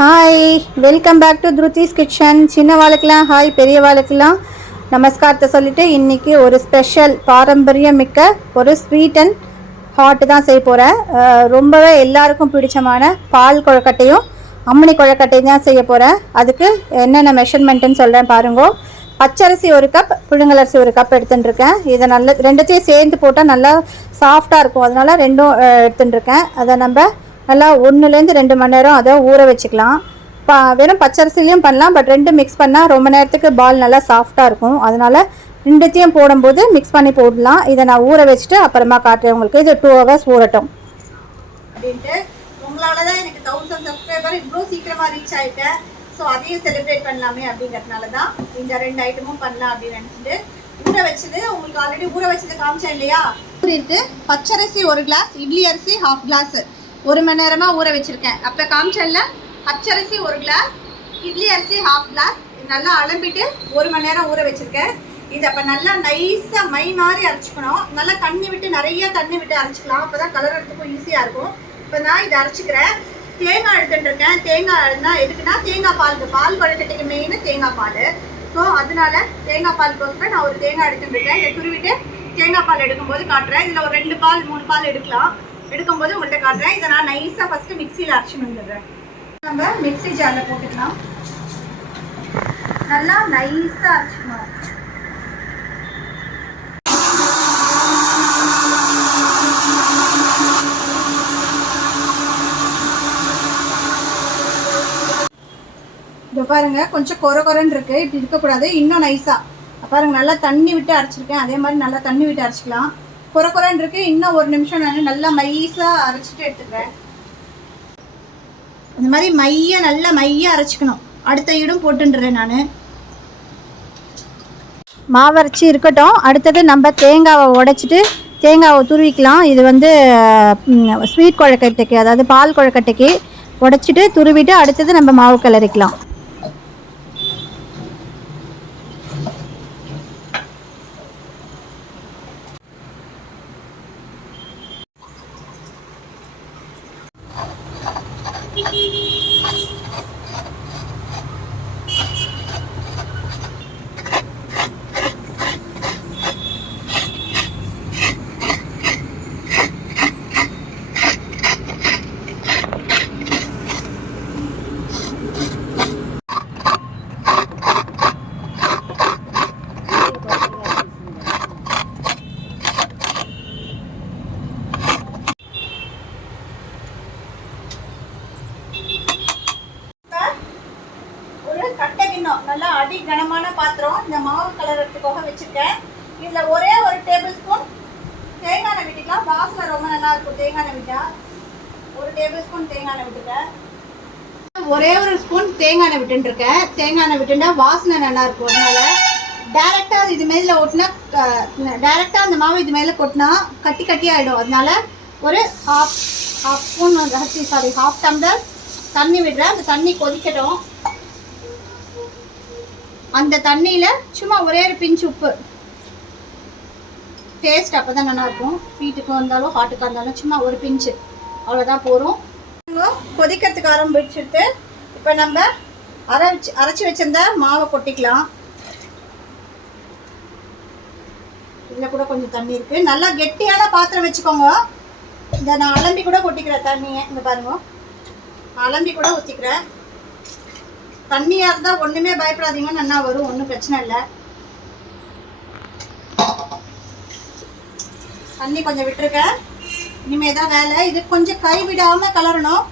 Hi, welcome back to Dhruti's kitchen. சின்ன வாழ்க்கலாம் hi, பெரிய வாழ்க்கலாம் நமஸ்காரத்தை சொல்லிவிட்டு இன்றைக்கி ஒரு ஸ்பெஷல் பாரம்பரியமிக்க ஒரு ஸ்வீட் அண்ட் ஹாட்டு தான் செய்ய போகிறேன். ரொம்பவே எல்லாருக்கும் பிடிச்சமான பால் கொழுக்கட்டையும் அம்மணி கொழுக்கட்டையும் தான் செய்ய போகிறேன். அதுக்கு என்னென்ன மெஷர்மெண்ட்டுன்னு சொல்கிறேன் பாருங்கோ. பச்சரிசி ஒரு கப், புழுங்கலரிசி ஒரு கப் எடுத்துட்டுருக்கேன். இதை நல்லா ரெண்டுத்தையும் சேர்ந்து போட்டால் நல்லா சாஃப்டாக இருக்கும், அதனால் ரெண்டும் எடுத்துட்டுருக்கேன். அதை நம்ம நல்லா 1லேருந்து 2 மணி நேரம் அதை ஊற வச்சுக்கலாம். வெறும் பச்சரிசிலையும் பண்ணலாம், பட் ரெண்டும் மிக்ஸ் பண்ணால் ரொம்ப நேரத்துக்கு பால் நல்லா சாஃப்டாக இருக்கும். அதனால் ரெண்டுத்தையும் போடும்போது மிக்ஸ் பண்ணி போடலாம். இதை நான் ஊற வச்சுட்டு அப்புறமா காட்டுறேன் உங்களுக்கு. இது 2 ஹவர்ஸ் ஊறட்டும் அப்படின்ட்டு. உங்களால் தான் எனக்கு 1000 சப்ஸ்கிரைபர் இவ்வளோ சீக்கிரமாக ரீச் ஆகிட்டேன். ஸோ அதையும் செலிப்ரேட் பண்ணலாமே அப்படிங்கிறதுனால தான் இந்த 2 ஐட்டமும் பண்ணலாம் அப்படின்னு நினச்சிட்டு ஊற வச்சது. உங்களுக்கு ஆல்ரெடி ஊற வச்சது காமிச்சேன் இல்லையா? ஊறிட்டு பச்சரிசி 1 கிளாஸ், இட்லி அரிசி 1/2 கிளாஸ் 1 மணி நேரமாக ஊற வச்சுருக்கேன். அப்போ காமிச்சேன்ல, பச்சரிசி 1 கிளாஸ், இட்லி அரிசி 1/2 கிளாஸ் நல்லா அலம்பிட்டு 1 மணி நேரம் ஊற வச்சுருக்கேன். இது அப்போ நல்லா நைஸாக மை மாதிரி அரைச்சிக்கணும். நல்லா தண்ணி விட்டு, நிறைய தண்ணி விட்டு அரைச்சிக்கலாம். அப்போ தான் கலர் எடுத்துக்கும் ஈஸியாக இருக்கும். இப்போ நான் இதை அரைச்சிக்கிறேன். தேங்காய் எடுத்துட்டுருக்கேன். தேங்காய் இருந்தால் எதுக்குன்னா தேங்காய் பால் கொழுக்கட்டைக்கு மெயின் தேங்காய் பால். ஸோ அதனால தேங்காய் பாலுக்கோசரம் நான் ஒரு தேங்காய் எடுத்துட்டுருக்கேன். இதை துருவிட்டு தேங்காய் பால் எடுக்கும்போது காட்டுறேன். இதில் ஒரு 2 பால் 3 பால் எடுக்கலாம். எடுக்கும்போது உங்கள்கிட்ட காட்டுறேன். இதை நான் நைஸாக ஃபஸ்ட்டு மிக்சியில் அரைச்சி வந்துடுறேன். நம்ம மிக்சி ஜாரில் போட்டுக்கலாம். நல்லா நைஸாக அரைச்சிக்கணும். இப்போ பாருங்கள், கொஞ்சம் கொரன்னு இருக்குது. இப்படி இருக்கக்கூடாது, இன்னும் நைஸாக பாருங்கள். நல்லா தண்ணி விட்டு அரைச்சிருக்கேன். அதே மாதிரி நல்லா தண்ணி விட்டு அரைச்சிக்கலாம். கொரன்னு இருக்குது. இன்னும் 1 நிமிஷம் நான் நல்லா மைஸாக அரைச்சிட்டு எடுத்துக்கிறேன். இந்த மாதிரி நல்லா மையாக அரைச்சிக்கணும். அடுத்த இடம் போட்டுன்றேன் நான். மாவரைச்சி இருக்கட்டும். அடுத்தது நம்ம தேங்காவை உடைச்சிட்டு தேங்காவை துருவிக்கலாம். இது ஸ்வீட் கொழுக்கட்டைக்கு, அதாவது பால் கொழுக்கட்டைக்கு உடைச்சிட்டு துருவிட்டு அடுத்தது நம்ம மாவு கிளறிக்கலாம். நல்லா அடி கனமான பாத்திரம் இந்த மாவு கலர்றதுக்காக வச்சுருக்கேன். இதில் ஒரே 1 டேபிள் ஸ்பூன் தேங்காய் எண்ணெய் விட்டுக்கலாம். வாசனை ரொம்ப நல்லா இருக்கும் தேங்காய் எண்ணெய் விட்டா. 1 டேபிள் ஸ்பூன் தேங்காய் எண்ணெய் விட்டுட்டேன். ஒரே 1 ஸ்பூன் தேங்காய் எண்ணெய் விட்டுருக்கேன். தேங்காய் எண்ணெய் விட்டுட்டா வாசனை நல்லா இருக்கும். அதனால டேரெக்டாக இது மேலே ஒட்டினா, டேரெக்டாக அந்த மாவு இது மேலே கொட்டினா கட்டி ஆகிடும். அதனால ஒரு ஹாஃப் டம்ளர் தண்ணி விடுறேன். அந்த தண்ணி கொதிக்கட்டும். அந்த தண்ணியில் சும்மா ஒரே ஒரு பிஞ்சு உப்பு, டேஸ்ட் அப்போ தான் நல்லாயிருக்கும். ஸ்வீட்டுக்கு வந்தாலும் ஹாட்டுக்கு இருந்தாலும் சும்மா ஒரு பிஞ்சு, அவ்வளோதான் போகிறோம். கொதிக்கிறதுக்கு ஆரம்பிச்சுட்டு இப்போ நம்ம அரைச்சி வச்சிருந்த மாவை கொட்டிக்கலாம். இதில் கூட கொஞ்சம் தண்ணி இருக்குது. நல்லா கெட்டியான பாத்திரம் வச்சுக்கோங்க. இதை நான் அலம்பி கூட கொட்டிக்கிறேன் தண்ணியை. இங்கே பாருங்க, அலம்பி கூட ஊற்றிக்கிறேன். தண்ணியாக இருந்தால் ஒன்றுமே பயப்படாதீங்க, நல்லா வரும், ஒன்றும் பிரச்சனை இல்லை. தண்ணி கொஞ்சம் விட்டுருக்கேன். இனிமேல் தான் வேலை. இது கொஞ்சம் கைவிடாமல் கலரணும்.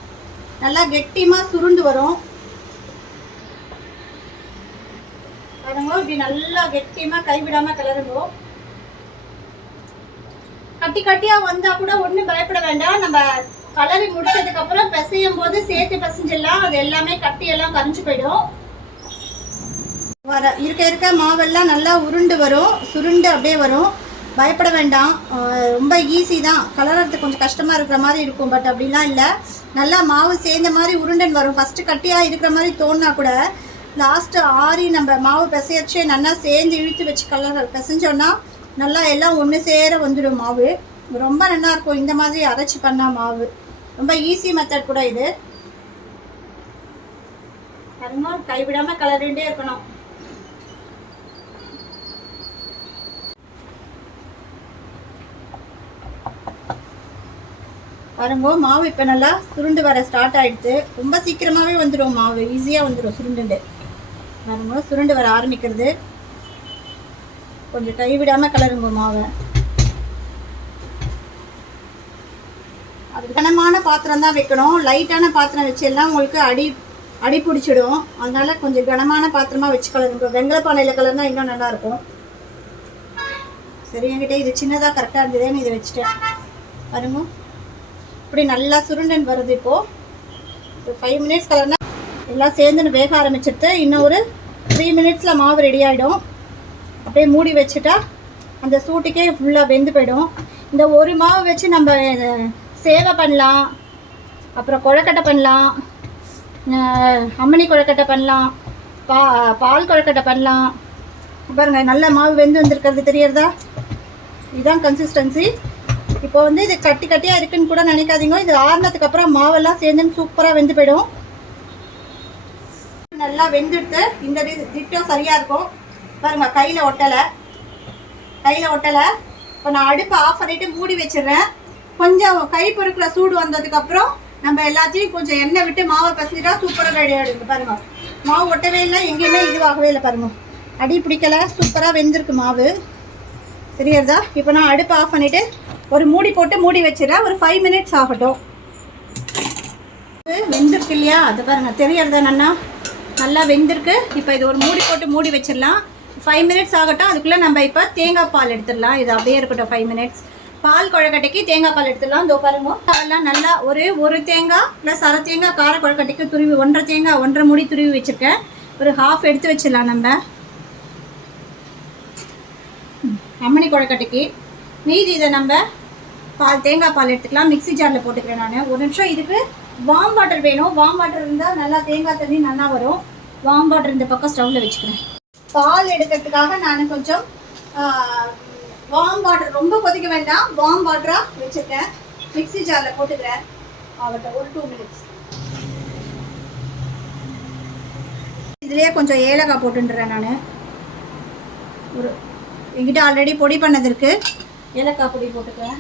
நல்லா கெட்டியமாக சுருண்டு வரும் பாருங்க. இப்படி நல்லா கெட்டியமாக கைவிடாமல் கலருங்க. கட்டியாக வந்தால் கூட ஒன்றும் பயப்பட வேண்டாம். நம்ம கலரி முடிச்சதுக்கு அப்புறம் பிசையும் போது சேர்த்து பிசைஞ்சிடலாம். அது எல்லாமே கட்டியெல்லாம் கரைஞ்சி போயிடும். இருக்க மாவெல்லாம் நல்லா உருண்டு வரும், சுருண்டு அப்படியே வரும். பயப்பட வேண்டாம், ரொம்ப ஈஸி தான். கலர்றதுக்கு கொஞ்சம் கஷ்டமாக இருக்கிற மாதிரி இருக்கும், பட் அப்படிலாம் இல்லை. நல்லா மாவு சேர்ந்த மாதிரி உருண்டுன்னு வரும். ஃபஸ்ட்டு கட்டியாக இருக்கிற மாதிரி தோணுனா கூட லாஸ்ட்டு ஆறி நம்ம மாவு பிசையச்சே நல்லா சேர்ந்து இழுத்து வச்சு பிசைஞ்சோன்னா நல்லா எல்லாம் ஒன்று சேர வந்துடும் மாவு. ரொம்ப நல்லாயிருக்கும் இந்த மாதிரி அரைச்சி பண்ணால் மாவு. ரொம்ப ஈஸி மெத்தட் கூட இது. பாருங்க, கைவிடாம கலரிண்டே இருக்கணும். பாருங்க, மாவு இப்போ நல்லா சுருண்டு வர ஸ்டார்ட் ஆகிடுது. ரொம்ப சீக்கிரமாகவே வந்துடும் மாவு, ஈஸியாக வந்துடும் சுருண்டுண்டு. பாருங்க, சுருண்டு வர ஆரம்பிக்கிறது. கொஞ்சம் கைவிடாமல் கலருங்க மாவை. அது கனமான பாத்திரம் தான் வைக்கணும். லைட்டான பாத்திரம் வச்செல்லாம் உங்களுக்கு அடி பிடிச்சிடும். அதனால் கொஞ்சம் கனமான பாத்திரமாக வச்சு கலருங்க. வெங்கல பானையில் கலர்னா இன்னும் நல்லாயிருக்கும். சரி, என்கிட்ட இது சின்னதாக கரெக்டாக இருந்ததுன்னு இதை வச்சுட்டேன். பாருங்க, இப்படி நல்லா சுருண்டன் வருது. இப்போது 5 மினிட்ஸ் கலர்னா எல்லாம் சேர்ந்துன்னு வேக ஆரம்பிச்சிட்டு இன்னும் ஒரு 3 மினிட்ஸில் மாவு ரெடி ஆகிடும். அப்படியே மூடி வச்சுட்டா அந்த சூட்டுக்கே ஃபுல்லாக வெந்து போயிடும். இந்த ஒரு மாவு வச்சு நம்ம சேவை பண்ணலாம், அப்புறம் கொழக்கட்டை பண்ணலாம், அம்மணி கொழக்கட்டை பண்ணலாம், பால் கொழக்கட்டை பண்ணலாம். பாருங்க, நல்ல மாவு வெந்து வந்துருக்கிறது தெரியறதா? இதுதான் கன்சிஸ்டன்சி. இப்போ வந்து இது கட்டி கட்டியாக இருக்குன்னு கூட நினைக்காதீங்க. இது ஆறுனதுக்கு அப்புறம் மாவெல்லாம் சேர்ந்துன்னு சூப்பராக வெந்து போயிடும். நல்லா வெந்துடுத்து. இந்த திட்டோ சரியாக இருக்கும். பாருங்க, கையில் ஒட்டலை. இப்போ நான் அடுப்பை ஆஃப் பண்ணிவிட்டு மூடி வச்சிடுறேன். கொஞ்சம் கை பொறுக்கிற சூடு வந்ததுக்கப்புறம் நம்ம எல்லாத்தையும் கொஞ்சம் எண்ணெய் விட்டு மாவை பசஞ்சிட்டா சூப்பராக ரெடி ஆகிடுங்க. பாருங்கள், மாவு ஒட்டவே இல்லை, எங்கேயுமே இதுவாகவே இல்லை. பாருங்கள், அடி பிடிக்கலை, சூப்பராக வெந்திருக்கு மாவு தெரியறதா? இப்போ நான் அடுப்பை ஆஃப் பண்ணிவிட்டு ஒரு மூடி போட்டு மூடி வச்சிடறேன். ஒரு 5 மினிட்ஸ் ஆகட்டும். வெந்திருக்கு இல்லையா? அது பாருங்கள், தெரியறதா? நல்லா வெந்திருக்கு. இப்போ இது ஒரு மூடி போட்டு மூடி வச்சிடலாம். 5 மினிட்ஸ் ஆகட்டும். அதுக்குள்ளே நம்ம இப்போ தேங்காய் பால் எடுத்துடலாம். இது அப்படியே இருக்கட்டும் 5 மினிட்ஸ். பால் கொழக்கட்டைக்கு தேங்காய் பால் எடுத்துடலாம். இதோ பாருங்க, அதெல்லாம் நல்லா ஒரு தேங்காய் ப்ளஸ் அரை தேங்காய் கார கொழக்கட்டைக்கு துருவி 1.5 தேங்காய் 1.5 மூடி துருவி வச்சுருக்கேன். ஒரு ஹாஃப் எடுத்து வச்சிடலாம் நம்ம அம்மணி கொழக்கட்டைக்கு. மீதி இதை நம்ம தேங்காய் பால் எடுத்துக்கலாம். மிக்ஸி ஜாரில் போட்டுக்கிறேன் நான். ஒரு நிமிஷம், இதுக்கு வார்ம் வாட்டர் வேணும். வார்ம் வாட்டர் இருந்தால் நல்லா தேங்காய் தண்ணி நல்லா வரும். வார்ம் வாட்டர் இந்த பக்கம் ஸ்டவ்வில் வச்சுக்கிறேன். பால் எடுக்கிறதுக்காக நான் கொஞ்சம் வார்ம் வாட்டர், ரொம்ப கொதிக்க வேண்டாம், வார்ம் வாட்டராக வச்சுருக்கேன். மிக்ஸி ஜாரில் போட்டுக்கிறேன். ஆகட்டும், ஒரு 2 மினிட்ஸ். இதுலேயே கொஞ்சம் ஏலக்காய் போட்டுன்றேன் நான். என்கிட்ட ஆல்ரெடி பொடி பண்ணது இருக்குது, ஏலக்காய் பொடி போட்டுக்கிறேன்.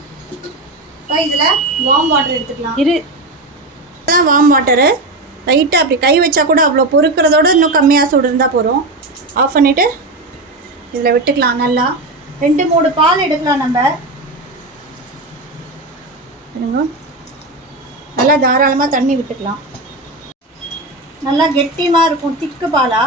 இப்போ இதில் வார்ம் வாட்டர் எடுத்துக்கலாம். இதுதான் வார்ம் வாட்டரு. லைட்டாக அப்படி கை வச்சா கூட அவ்வளோ பொறுக்கிறதோடு இன்னும் கம்மியாக சூடு இருந்தால் போகிறோம். ஆஃப் பண்ணிவிட்டு இதில் விட்டுக்கலாம். நல்லா 2-3 பால் எடுக்கலாம் நம்ம. நல்லா தாராளமாக தண்ணி விட்டுக்கலாம். நல்லா கெட்டியமாக இருக்கும், திக்கு பாலா.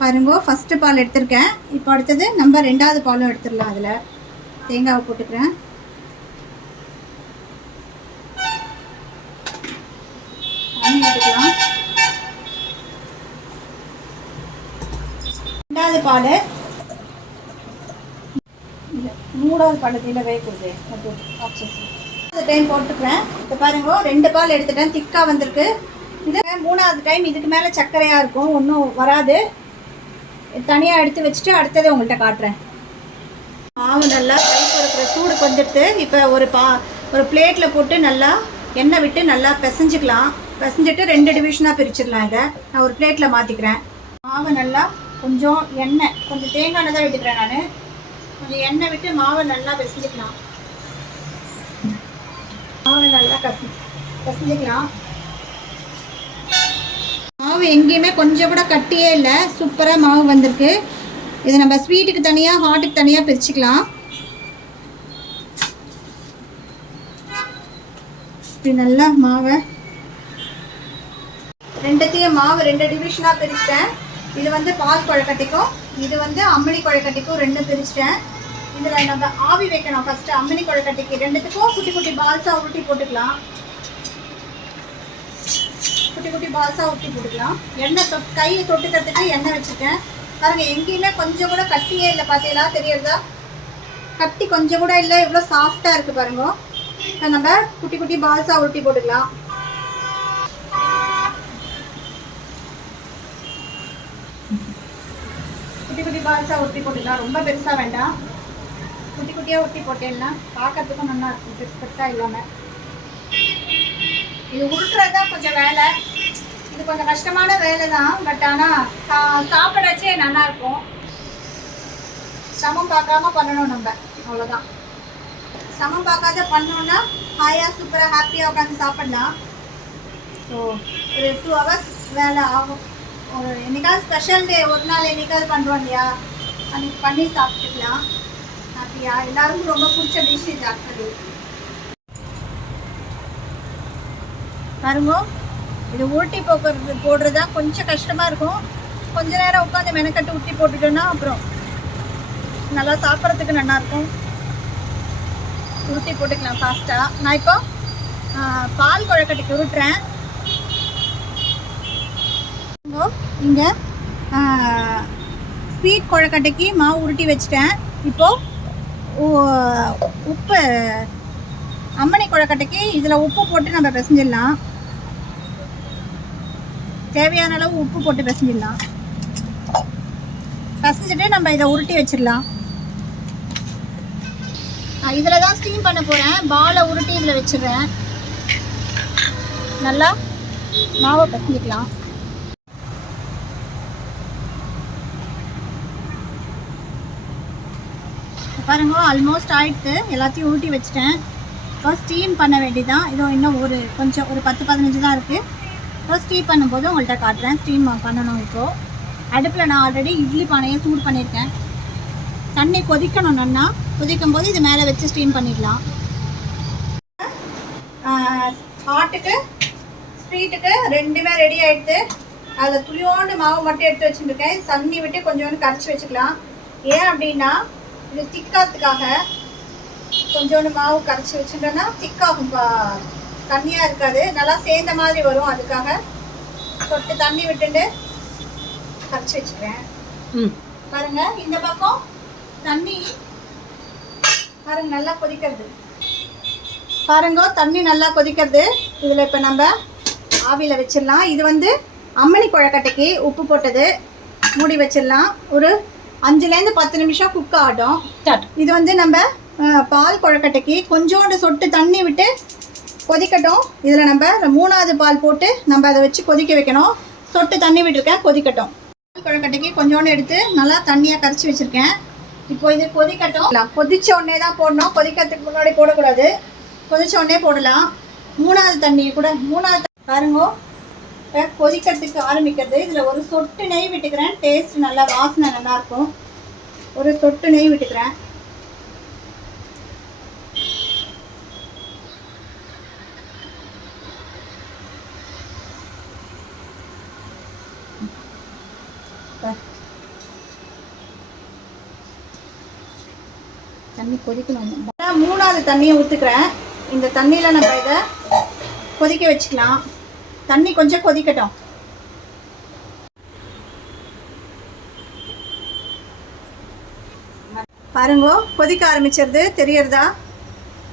பாருங்க, ஃபஸ்ட்டு பால் எடுத்திருக்கேன். இப்போ அடுத்தது நம்ம 2வது பாலும் எடுத்துடலாம். அதில் தேங்காவை போட்டுக்கிறேன். தண்ணி எடுத்துக்கலாம். 2வது பால், 3வது பாலத்தில் வேகக்கூடாது. டைம் போட்டுக்கிறேன். இப்போ பாருங்க, 2 பால் எடுத்துட்டேன், திக்காக வந்திருக்கு. இது 3வது டைம். இதுக்கு மேலே சர்க்கரையாக இருக்கும், ஒன்றும் வராது. தனியாக எடுத்து வச்சுட்டு அடுத்தது உங்கள்கிட்ட காட்டுறேன். மாவு நல்லா கை பொறுக்கிற சூடு கொஞ்சிட்டு இப்போ ஒரு பிளேட்டில் போட்டு நல்லா எண்ணெய் விட்டு நல்லா பிசைஞ்சிக்கலாம். பிசைஞ்சிட்டு 2 டிவிஷனாக பிரிச்சிடலாம். இதை நான் ஒரு பிளேட்டில் மாற்றிக்கிறேன். மாவு நல்லா கொஞ்சம் எண்ணெய், கொஞ்சம் தேங்காய் எண்ணெய் தான் விட்டுக்கிறேன் நான். கொஞ்சம் எண்ணெய் விட்டு மாவை நல்லா பிசைஞ்சிக்கலாம். மாவு நல்லா பிசைஞ்சிக்கலாம். மாவு எங்கேயுமே கொஞ்சம் கூட கட்டியே இல்லை, சூப்பராக மாவு வந்திருக்கு. இதை நம்ம ஸ்வீட்டுக்கு தனியாக ஹாட்டுக்கு தனியாக பிரிச்சுக்கலாம். இப்படி நல்லா மாவை மாவு 2 டிவிஷனாக பிரிச்சிட்டேன். இது வந்து பால் கொழக்கட்டைக்கும், இது வந்து அம்மணி கொழக்கட்டைக்கும் 2 பிரிச்சிட்டேன். இதில் நம்ம ஆவி வைக்கணும். ஃபஸ்ட்டு அம்மணி கொழக்கட்டைக்கு 2த்துக்கும் குட்டி குட்டி பால்ஸாக உருட்டி போட்டுக்கலாம். குட்டி குட்டி பால்ஸாக ஊற்றி போட்டுக்கலாம். எண்ணெய் கையை தொட்டுக்கிறதுக்கு எண்ணெய் வச்சுருக்கேன். பாருங்க, எங்கேயுமே கொஞ்சம் கூட கட்டியே இல்லை. பார்த்தீங்களா? தெரியறதா? கட்டி கொஞ்சம் கூட இல்லை, எவ்வளோ சாஃப்டாக இருக்குது பாருங்க. இப்போ நம்ம குட்டி குட்டி பால்ஸாக உருட்டி போட்டுக்கலாம். குட்டி குட்டி பால்ஸாக உருட்டி போட்டுக்கலாம். ரொம்ப பெருசாக வேண்டாம், குட்டி குட்டியாக உருட்டி போட்டேன்னா பார்க்கறதுக்கும் நல்லா இருக்கும், பெருசு பெருசாக இல்லாமல். இது உருட்டுறது தான் கொஞ்சம் வேலை, இது கொஞ்சம் கஷ்டமான வேலை தான். பட் ஆனால் சாப்பிடச்சே நல்லாயிருக்கும். சமம் பார்க்காம பண்ணணும் நம்ம, அவ்வளோதான். சமம் பார்க்காத பண்ணோன்னா ஹாயாக சூப்பராக ஹாப்பியாக உட்காந்து சாப்பிட்லாம். ஸோ ஒரு 2 hours வேலை ஆகும். ஒரு என்னைக்காவது ஸ்பெஷல் டே ஒரு நாள் என்னைக்காவது பண்ணுறோம் இல்லையா, அன்றைக்கி பண்ணி சாப்பிட்டுக்கலாம் ஹாப்பியாக. எல்லாருக்கும் ரொம்ப பிடிச்ச டிஷ் இது ஆக்சுவலி. பாருங்க, இது ஊட்டி போடுறது தான் கொஞ்சம் கஷ்டமாக இருக்கும். கொஞ்ச நேரம் உட்காந்து மெனக்கட்டு ஊட்டி போட்டுட்டோன்னா அப்புறம் நல்லா சாப்பிட்றதுக்கு நல்லாயிருக்கும். ஊட்டி போட்டுக்கலாம் ஃபாஸ்ட்டாக. நான் இப்போ பால் கொழுக்கட்டைக்கு உருட்டுறேன். இங்கே ஸ்வீட் கொழுக்கட்டைக்கு மாவு உருட்டி வச்சிட்டேன். இப்போது உப்பு அம்மணி கொழுக்கட்டைக்கு இதில் உப்பு போட்டு நம்ம பிசைஞ்சிடலாம். தேவையான அளவு உப்பு போட்டு பிசைஞ்சிடலாம். பிசைஞ்சிட்டு நம்ம இதை உருட்டி வச்சிடலாம். இதில் தான் ஸ்டீம் பண்ண போகிறேன். பாலை உருட்டி இதில் வச்சிடுறேன். நல்லா மாவை பிசைஞ்சிக்கலாம். பாருங்க, ஆல்மோஸ்ட் ஆகிடுது. எல்லாத்தையும் ஊட்டி வச்சுட்டேன். இப்போ ஸ்டீம் பண்ண வேண்டியதான். இதோ இன்னும் ஒரு 10-15 தான் இருக்குது. இப்போ ஸ்டீம் பண்ணும்போது உங்கள்கிட்ட காட்டுறேன். ஸ்டீம் பண்ணணும். இப்போது அடுப்பில் நான் ஆல்ரெடி இட்லி பானையை சூடு பண்ணியிருக்கேன். தண்ணி கொதிக்கணும். நல்லா கொதிக்கும் போது இது மேலே வச்சு ஸ்டீம் பண்ணிடலாம். ஹாட்டுக்கு ஸ்வீட்டுக்கு ரெண்டுமே ரெடி ஆகிடுது. அதில் துளியோண்டு மாவு மட்டும் எடுத்து வச்சுருக்கேன். தண்ணி விட்டு கொஞ்சோண்டு கரைச்சி வச்சுக்கலாம். ஏன் அப்படின்னா இது திக்காத்துக்காக கொஞ்சோண்டு மாவு கரைச்சி வச்சுட்டோன்னா திக்காகும், தண்ணியாக இருக்காது, நல்லா சேர்ந்த மாதிரி வரும். அதுக்காக சொட்டு தண்ணி விட்டுட்டு கரைச்சி வச்சுக்கிறேன். பாருங்க, இந்த பக்கம் தண்ணி பாருங்க நல்லா கொதிக்கிறது. பாருங்க, தண்ணி நல்லா கொதிக்கிறது. இதில் இப்போ நம்ம ஆவியில் வச்சிடலாம். இது வந்து அம்மணி கொழுக்கட்டைக்கு உப்பு போட்டது. மூடி வச்சிடலாம். ஒரு 5-10 நிமிஷம் குக் ஆகட்டும். இது வந்து நம்ம பால் கொழுக்கட்டைக்கு கொஞ்சோண்டு சொட்டு தண்ணி விட்டு கொதிக்கட்டும். இதில் நம்ம 3வது பால் போட்டு நம்ம அதை வச்சு கொதிக்க வைக்கணும். சொட்டு தண்ணி விட்டுருக்கேன், கொதிக்கட்டும். பால் கொழுக்கட்டைக்கு கொஞ்சோண்டு எடுத்து நல்லா தண்ணியாக கரைச்சி வச்சுருக்கேன். இப்போ இது கொதிக்கட்டும். கொதிச்ச உடனே தான் போடணும், கொதிக்கிறதுக்கு முன்னாடி போடக்கூடாது. கொதிச்ச உடனே போடலாம். 3வது தண்ணியை கூட 3வது பாருங்க கொதிக்கிறதுக்கு ஆரம்பிக்கிறது. இதில் ஒரு சொட்டு நெய் விட்டுக்கிறேன். டேஸ்ட் நல்லா வாசனை நல்லாயிருக்கும். ஒரு சொட்டு நெய் விட்டுக்கிறேன். தண்ணி கொதிக்கணும். 3வது தண்ணியை ஊற்றுக்கிறேன். இந்த தண்ணியில் நம்ம இதை கொதிக்க வச்சுக்கலாம். தண்ணி கொஞ்சம் கொதிக்கட்டும். பாருங்க, கொதிக்க ஆரம்பிச்சிருது, தெரியறதா?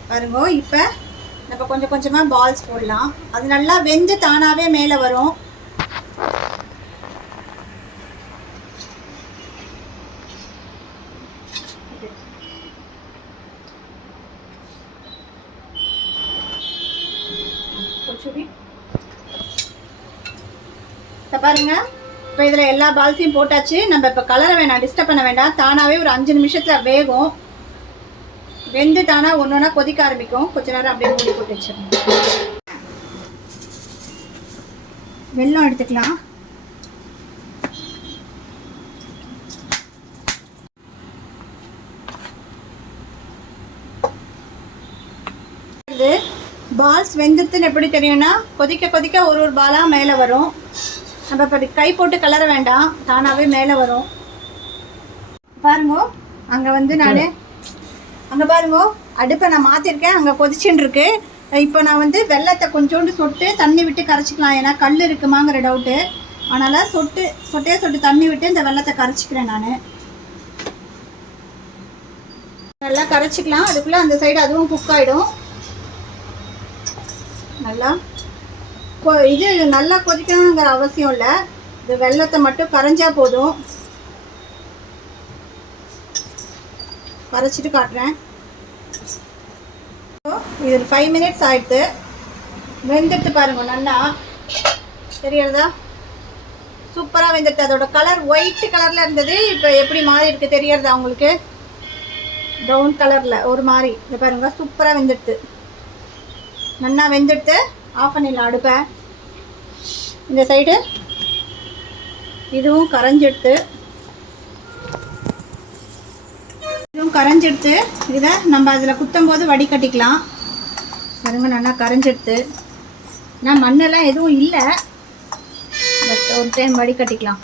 பாருங்க, இப்போ நம்ம கொஞ்சம் கொஞ்சமாக பால்ஸ் போடலாம். அது நல்லா வெந்து தானாகவே மேலே வரும். பாருங்க, இப்போ இதில் எல்லா பால்ஸையும் போட்டாச்சு. நம்ம இப்போ கலர வேணாம், டிஸ்டர்ப் பண்ண வேண்டாம். தானாகவே ஒரு 5 நிமிஷத்தில் வேகும். வெந்து தானாக ஒன்று ஒன்றா கொதிக்க ஆரம்பிக்கும். கொஞ்ச நேரம் அப்படியே மூடி போட்டு வச்சிடணும். வெல்லம் எடுத்துக்கலாம். இது பால்ஸ் வெந்துட்டுன்னு எப்படி தெரியும்னா, கொதிக்க கொதிக்க ஒரு பாலாக மேலே வரும். நம்ம இப்போ கை போட்டு கலர வேண்டாம், தானாகவே மேலே வரும். பாருங்க, அங்கே வந்து நான் அங்கே பாருங்க அடுப்பை நான் மாற்றிருக்கேன். அங்கே கொதிச்சுன்னு இருக்கு. இப்போ நான் வந்து வெல்லத்தை கொஞ்சோண்டு சொட்டு தண்ணி விட்டு கரைச்சிக்கலாம். ஏன்னா கல் இருக்குமாங்கிற டவுட்டு. அதனால் சொட்டு தண்ணி விட்டு இந்த வெல்லத்தை கரைச்சிக்கிறேன். நான் நல்லா கரைச்சிக்கலாம். அதுக்குள்ளே அந்த சைடு அதுவும் குக் ஆகிடும். நல்லா இது நல்லா கொதிக்கணுங்கிற அவசியம் இல்லை. இது வெல்லத்தை மட்டும் கரைஞ்சா போதும். கரைச்சிட்டு காட்டுறேன். இது ஒரு 5 minutes ஆகிடுது. வெந்துட்டு பாருங்கள், நல்லா தெரியறதா? சூப்பராக வெந்துட்டு. அதோட கலர் ஒயிட் கலரில் இருந்தது, இப்போ எப்படி மாறி இருக்குது தெரியறதா உங்களுக்கு? ப்ரௌன் கலரில் ஒரு மாதிரி. இதை பாருங்க, சூப்பராக வெந்துடுது. நல்லா வெந்துடுத்து. ஆஃப் பண்ணிடலாம் அடுப்பை. இந்த சைடு இதுவும் கரைஞ்சிடுத்து. இதுவும் கரைஞ்சிடுத்து. இதை நம்ம அதில் குத்தும் போது வடிகட்டிக்கலாம். பாருங்க, நல்லா கரைஞ்சிடுத்து. ஆனால் மண்ணெல்லாம் எதுவும் இல்லை, பட் ஒரு டைம் வடிகட்டிக்கலாம்.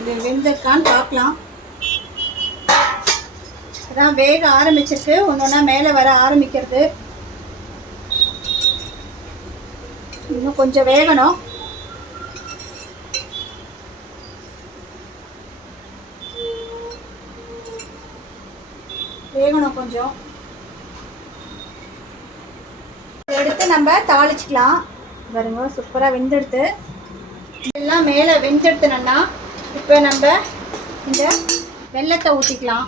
இது வெந்திருக்கான்னு பார்க்கலாம். அதான் வேக ஆரம்பிச்சிருக்கு, ஒன்று ஒன்றா மேலே வர ஆரம்பிக்கிறது. இன்னும் கொஞ்சம் வேகணும். கொஞ்சம் எடுத்து நம்ம தாளிச்சிக்கலாம். பாருங்க, சூப்பராக வெந்தெடுத்து எல்லாம் மேலே வெந்தெடுத்துனோன்னா இப்போ நம்ம இந்த வெல்லத்தை ஊற்றிக்கலாம்.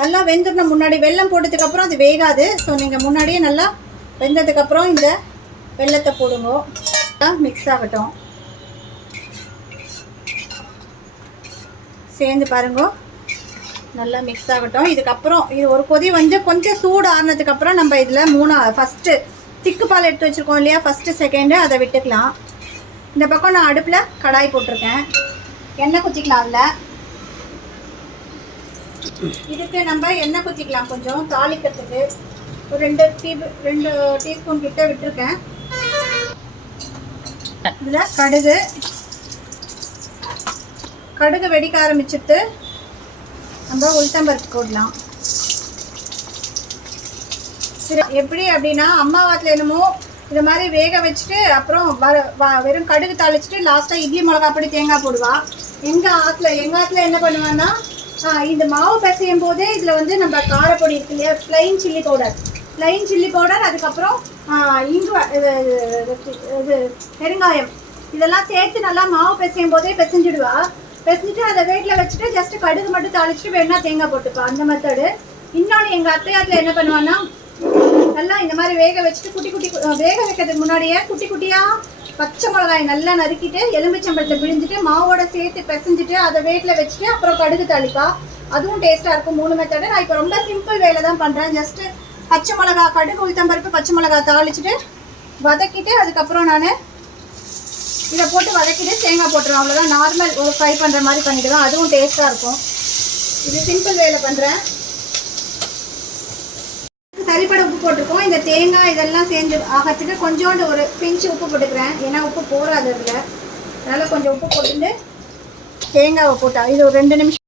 நல்லா வெந்துடணும். முன்னாடி வெல்லம் போட்டதுக்கப்புறம் அது வேகாது. ஸோ நீங்கள் முன்னாடியே நல்லா வெந்ததுக்கப்புறம் இந்த வெல்லத்தை போடுங்க. மிக்ஸ் ஆகட்டும். சேர்ந்து பாருங்க, நல்லா மிக்ஸ் ஆகட்டும். இதுக்கப்புறம் இது ஒரு கொதி வந்து கொஞ்சம் சூடு ஆறுனதுக்கப்புறம் நம்ம இதில் ஃபஸ்ட்டு திக்கு பால் எடுத்து வச்சுருக்கோம் இல்லையா, ஃபஸ்ட்டு செகண்டு அதை விட்டுக்கலாம். இந்த பக்கம் நான் அடுப்பில் கடாய் போட்டிருக்கேன். எண்ணெய் குத்திக்கலாம். அதில் இதுக்கு நம்ம எண்ணெய் குத்திக்கலாம். கொஞ்சம் தாளிக்கிறதுக்கு ஒரு 2 டீஸ்பூன் கிட்ட விட்டுருக்கேன். இதில் கடுகு வெடிக்க ஆரம்பிச்சுட்டு நம்ம உளுத்தம்பருப்பு போடலாம். எப்படி அப்படின்னா, அம்மா வாட்டில் என்னமோ இது மாதிரி வேக வச்சுட்டு அப்புறம் வெறும் கடுகு தாளிச்சுட்டு லாஸ்ட்டாக இட்லி மிளகா பொடி தேங்காய் போடுவா. எங்கள் ஆற்றுல என்ன பண்ணுவான்னா, இந்த மாவு பிசையும் போதே இதில் வந்து நம்ம காரப்பொடி இருக்கு இல்லையா, ப்ளைன் சில்லி பவுடர், அதுக்கப்புறம் இது பெருங்காயம், இதெல்லாம் சேர்த்து நல்லா மாவு பிசையும் போதே பிசைஞ்சிடுவா. பிசைஞ்சிட்டு அதை வெயிட்டில் வச்சுட்டு ஜஸ்ட் கடுகு மட்டும் தாளிச்சுட்டு வேணா தேங்காய் போட்டுப்பா. அந்த மெத்தடு. இன்னொன்று எங்கள் அத்தையாத்தில் என்ன பண்ணுவான்னா, நல்லா இந்த மாதிரி வேக வச்சுட்டு வேக வைக்கிறதுக்கு முன்னாடியே குட்டி குட்டியாக பச்சை மிளகாய் நல்லா நறுக்கிட்டு எலுமிச்சம்பழத்தை பிழிஞ்சிட்டு மாவோட சேர்த்து பிசைஞ்சிட்டு அதை வெயிட்டில் வச்சுட்டு அப்புறம் கடுகு தாளிப்பா. அதுவும் டேஸ்ட்டாக இருக்கும். 3 மெத்தடு. நான் இப்போ ரொம்ப சிம்பிள் வேலை தான் பண்ணுறேன். ஜஸ்ட்டு பச்சை மிளகா, கடுகு, உளுத்தம்பருப்பு, பச்சை மிளகா தாளிச்சுட்டு வதக்கிட்டு அதுக்கப்புறம் நான் இதை போட்டு வதக்கிட்டு தேங்காய் போட்டுருவேன். அவ்வளோதான். நார்மல் ஒரு ஃப்ரை பண்ணுற மாதிரி பண்ணிவிடுவேன். அதுவும் டேஸ்ட்டாக இருக்கும். இது சிம்பிள் வேலை பண்ணுறேன். சரிப்பட உப்பு போட்டிருக்கோம். இந்த தேங்காய் இதெல்லாம் சேர்ந்து ஆகிறதுக்கு கொஞ்சோண்டு ஒரு பிஞ்சு உப்பு போட்டுக்கிறேன். ஏன்னா உப்பு போடாது அதில். அதனால் கொஞ்சம் உப்பு போட்டுட்டு தேங்காவை போட்டா இது ஒரு 2 நிமிஷம்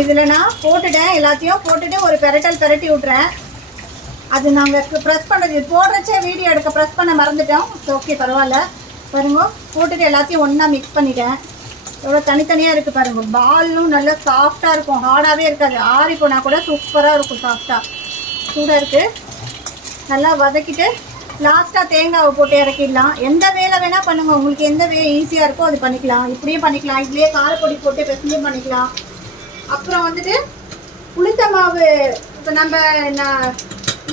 இதில் நான் போட்டுட்டேன். எல்லாத்தையும் போட்டுட்டு ஒரு பெரட்டி விட்றேன். அது நாங்கள் ப்ரெஸ் பண்ணுறது, இது போடுறச்சே வீடியோ எடுக்க ப்ரெஸ் பண்ண மறந்துட்டோம். ஓகே, பரவாயில்ல. பாருங்க, போட்டுட்டு எல்லாத்தையும் ஒன்றா மிக்ஸ் பண்ணிட்டேன். எவ்வளோ தனித்தனியாக இருக்குது பாருங்கள். பாலும் நல்லா சாஃப்டாக இருக்கும், ஹார்டாகவே இருக்காது. ஆறி போனால் கூட சூப்பராக இருக்கும், சாஃப்டாக சூடாக இருக்குது. நல்லா வதக்கிட்டு லாஸ்ட்டாக தேங்காவை போட்டு இறக்கிடலாம். எந்த வேலை வேணால் பண்ணுங்கள், உங்களுக்கு எந்த வேலை ஈஸியாக இருக்கோ அது பண்ணிக்கலாம். இப்படியும் பண்ணிக்கலாம், இதுலேயே காரப்பொடி போட்டு பெசஞ்சும் பண்ணிக்கலாம். அப்புறம் வந்துட்டு உளுத்த மாவு இப்போ நம்ம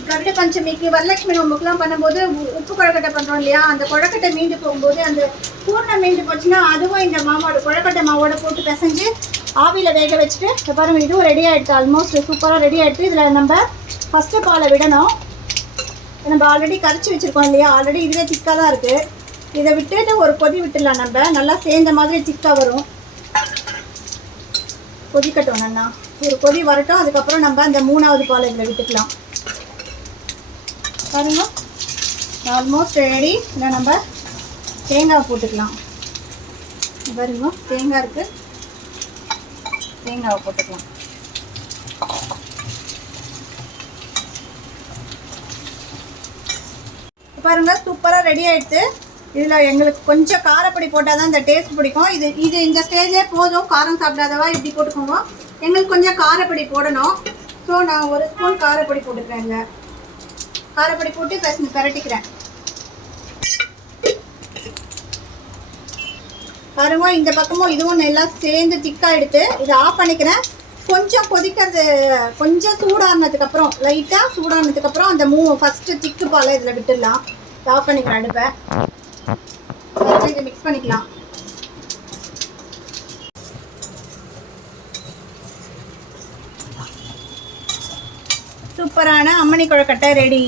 கருட பஞ்சமிக்கு வரலட்சுமி நோம்புக்கெலாம் பண்ணும்போது உப்பு கொழக்கட்டை பண்ணுறோம் இல்லையா, அந்த கொழக்கட்டை மீண்டு போகும்போது அந்த பூர்ணம் மீண்டு போச்சுன்னா அதுவும் இந்த கொழக்கட்டை மாவோட போட்டு பிசைஞ்சு ஆவியில் வேக வச்சுட்டு இப்போ பாருங்கள், இதுவும் ரெடி ஆகிடுது. ஆல்மோஸ்ட் சூப்பராக ரெடி ஆகிடுது. இதில் நம்ம ஃபஸ்ட்டு பாலை விடணும். நம்ம ஆல்ரெடி கரைச்சி வச்சுருக்கோம் இல்லையா, ஆல்ரெடி இதுவே திக்காக தான் இருக்குது. இதை விட்டுட்டு ஒரு கொதி விட்டுடலாம். நம்ம நல்லா சேர்ந்த மாதிரி திக்காக வரும். கொதிக்கட்டும், நல்லா ஒரு கொதி வரட்டும். அதுக்கப்புறம் நம்ம அந்த 3வது பால் இதில் விட்டுக்கலாம். பாருங்க, ஆல்மோஸ்ட் ரெடி. இதில் நம்ம தேங்காய் போட்டுக்கலாம். பாருங்க, தேங்காய் இருக்குது, தேங்காவை போட்டுக்கலாம். பாருங்க, சூப்பராக ரெடி ஆகிடுது. இதில் எங்களுக்கு கொஞ்சம் காரப்பொடி போட்டால் தான் இந்த டேஸ்ட் பிடிக்கும். இது இந்த ஸ்டேஜே போதும். காரம் சாப்பிடாதவா இப்படி போட்டுக்கோங்க. எங்களுக்கு கொஞ்சம் காரப்பொடி போடணும். ஸோ நான் 1 ஸ்பூன் காரப்பொடி போட்டுக்கிறேன். காரப்பொடி போட்டு பெரட்டிக்கிறேன். பாருங்க, இந்த பக்கமும் இதுவும் நல்லா சேர்ந்து திக்காக எடுத்து இதை ஆஃப் பண்ணிக்கிறேன். கொஞ்சம் கொதிக்கிறது, கொஞ்சம் சூடானதுக்கப்புறம், லைட்டாக சூடானதுக்கப்புறம் அந்த ஃபஸ்ட்டு திக்கு பாலை இதில் விட்டுடலாம். ஆஃப் பண்ணிக்கிறேன் அடுப்பை. இதை மிக்ஸ் பண்ணிக்கலாம். சூப்பரான அம்மணி கொழுக்கட்டை ரெடி.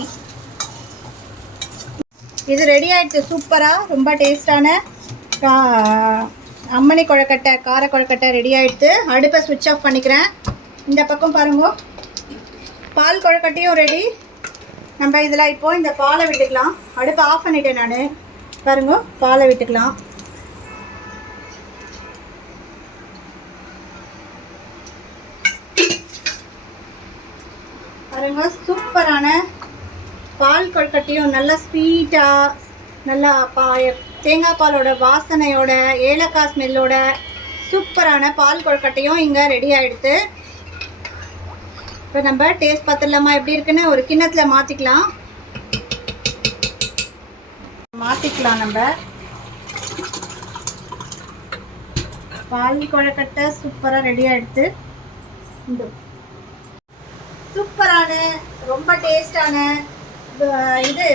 இது ரெடி ஆகிடுச்சு. சூப்பராக ரொம்ப டேஸ்டான அம்மணி கொழுக்கட்டை, கார கொழுக்கட்டை ரெடி ஆகிடுது. அடுப்பை ஸ்விட்ச் ஆஃப் பண்ணிக்கிறேன். இந்த பக்கம் பாருங்க, பால் கொழுக்கட்டையும் ரெடி. நம்ம இதில் இப்போது இந்த பாலை விட்டுக்கலாம். அடுப்பை ஆஃப் பண்ணிட்டேன் நான். பாருங்க, பாலை விட்டுக்கலாம். பாருங்க, சூப்பரான பால் கொழுக்கட்டையும் நல்லா ஸ்வீட்டாக, நல்லா தேங்காய் பாலோட வாசனையோட, ஏலக்காய் ஸ்மெல்லோட சூப்பரான பால் கொழுக்கட்டையும் இங்கே ரெடி ஆகிடுது. இப்போ நம்ம டேஸ்ட் பார்த்துடலாமா எப்படி இருக்குன்னு? ஒரு கிண்ணத்தில் மாற்றிக்கலாம். நம்ம பால் கொழுக்கட்டை சூப்பராக ரெடி ஆகிடுது. இந்த சூப்பரான ரொம்ப டேஸ்டான இது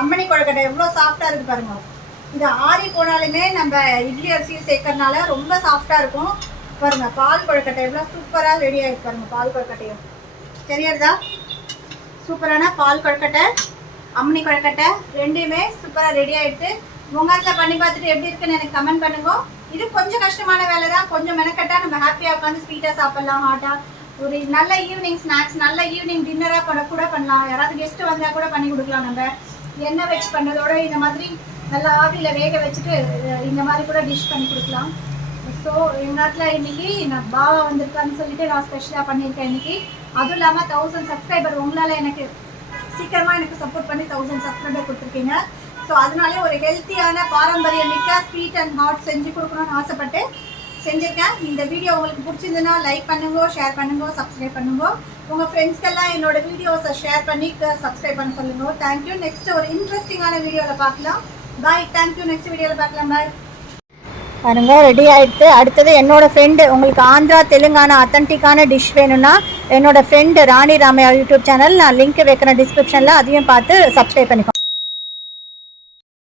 அம்மணி கொழுக்கட்டை எவ்வளோ சாஃப்டாக இருக்குது பாருங்க. இது ஆறி போனாலுமே நம்ம இட்லி அரிசியும் சேர்க்கறதுனால ரொம்ப சாஃப்டாக இருக்கும். பாருங்க, பால் கொழுக்கட்டை எவ்வளோ சூப்பராக ரெடி ஆகிடுச்சு பாருங்க. பால் கொழுக்கட்டையும் தெரியுறதா? சூப்பரான பால் கொழுக்கட்டை, அம்மணி கொழுக்கட்டை ரெண்டுமே சூப்பராக ரெடி ஆகிடுது. உங்கள் பண்ணி பார்த்துட்டு எப்படி இருக்குன்னு எனக்கு கமெண்ட் பண்ணுங்க. இது கொஞ்சம் கஷ்டமான வேலை தான். கொஞ்சம் மெனக்கட்டால் நம்ம ஹாப்பியாக உட்காந்து ஸ்வீட்டாக சாப்பிட்லாம். ஹாட்டாக ஒரு நல்ல ஈவினிங் ஸ்நாக்ஸ், நல்ல ஈவினிங் டின்னராக கூட பண்ணலாம். யாராவது கெஸ்ட்டு வந்தால் கூட பண்ணி கொடுக்கலாம். நம்ம எண்ணெய் வச்சு பண்ணுறதோட இந்த மாதிரி நல்லா ஆவியில் வேக வச்சுட்டு இந்த மாதிரி கூட டிஷ் பண்ணி கொடுக்கலாம். ஸோ எங்கள் நாட்டில் இன்றைக்கி நான் பாவா வந்திருக்கான்னு சொல்லிட்டு நான் ஸ்பெஷலாக பண்ணியிருக்கேன் இன்றைக்கி. அதுவும் இல்லாமல் 1000 சப்ஸ்கிரைபர் உங்களால் எனக்கு சீக்கிரமாக எனக்கு சப்போர்ட் பண்ணி 1000 சப்ஸ்கிரைபர் கொடுத்துருக்கீங்க. ஸோ அதனாலே ஒரு ஹெல்த்தியான பாரம்பரியமிக்க ஸ்வீட் அண்ட் ஹாட் செஞ்சு கொடுக்கணும்னு ஆசைப்பட்டு செஞ்சுருக்கேன். இந்த வீடியோ உங்களுக்கு பிடிச்சிருந்துன்னா லைக் பண்ணுங்க, ஷேர் பண்ணுங்க, சப்ஸ்கிரைப் பண்ணுங்க. உங்கள் ஃப்ரெண்ட்ஸ்க்கெல்லாம் என்னோட வீடியோஸை ஷேர் பண்ணி சப்ஸ்கிரைப் பண்ண சொல்லுங்க. தேங்க்யூ. நெக்ஸ்ட் ஒரு இன்ட்ரெஸ்டிங்கான வீடியோவில் பார்க்கலாம். பாய். தேங்க்யூ. நெக்ஸ்ட் வீடியோவில் பார்க்கலாம். பாய். பாருங்க, ரெடி ஆகிடுது. அடுத்தது என்னோட ஃப்ரெண்டு, உங்களுக்கு ஆந்திரா தெலுங்கானா அத்தன்டிக்கான டிஷ் வேணும்னா என்னோட ஃப்ரெண்டு ராணி ராமையா யூடியூப் சேனல் நான் லிங்க் வைக்கிறேன் டிஸ்கிரிப்ஷனில். அதையும் பார்த்து சப்ஸ்கிரைப் பண்ணிக்கோ.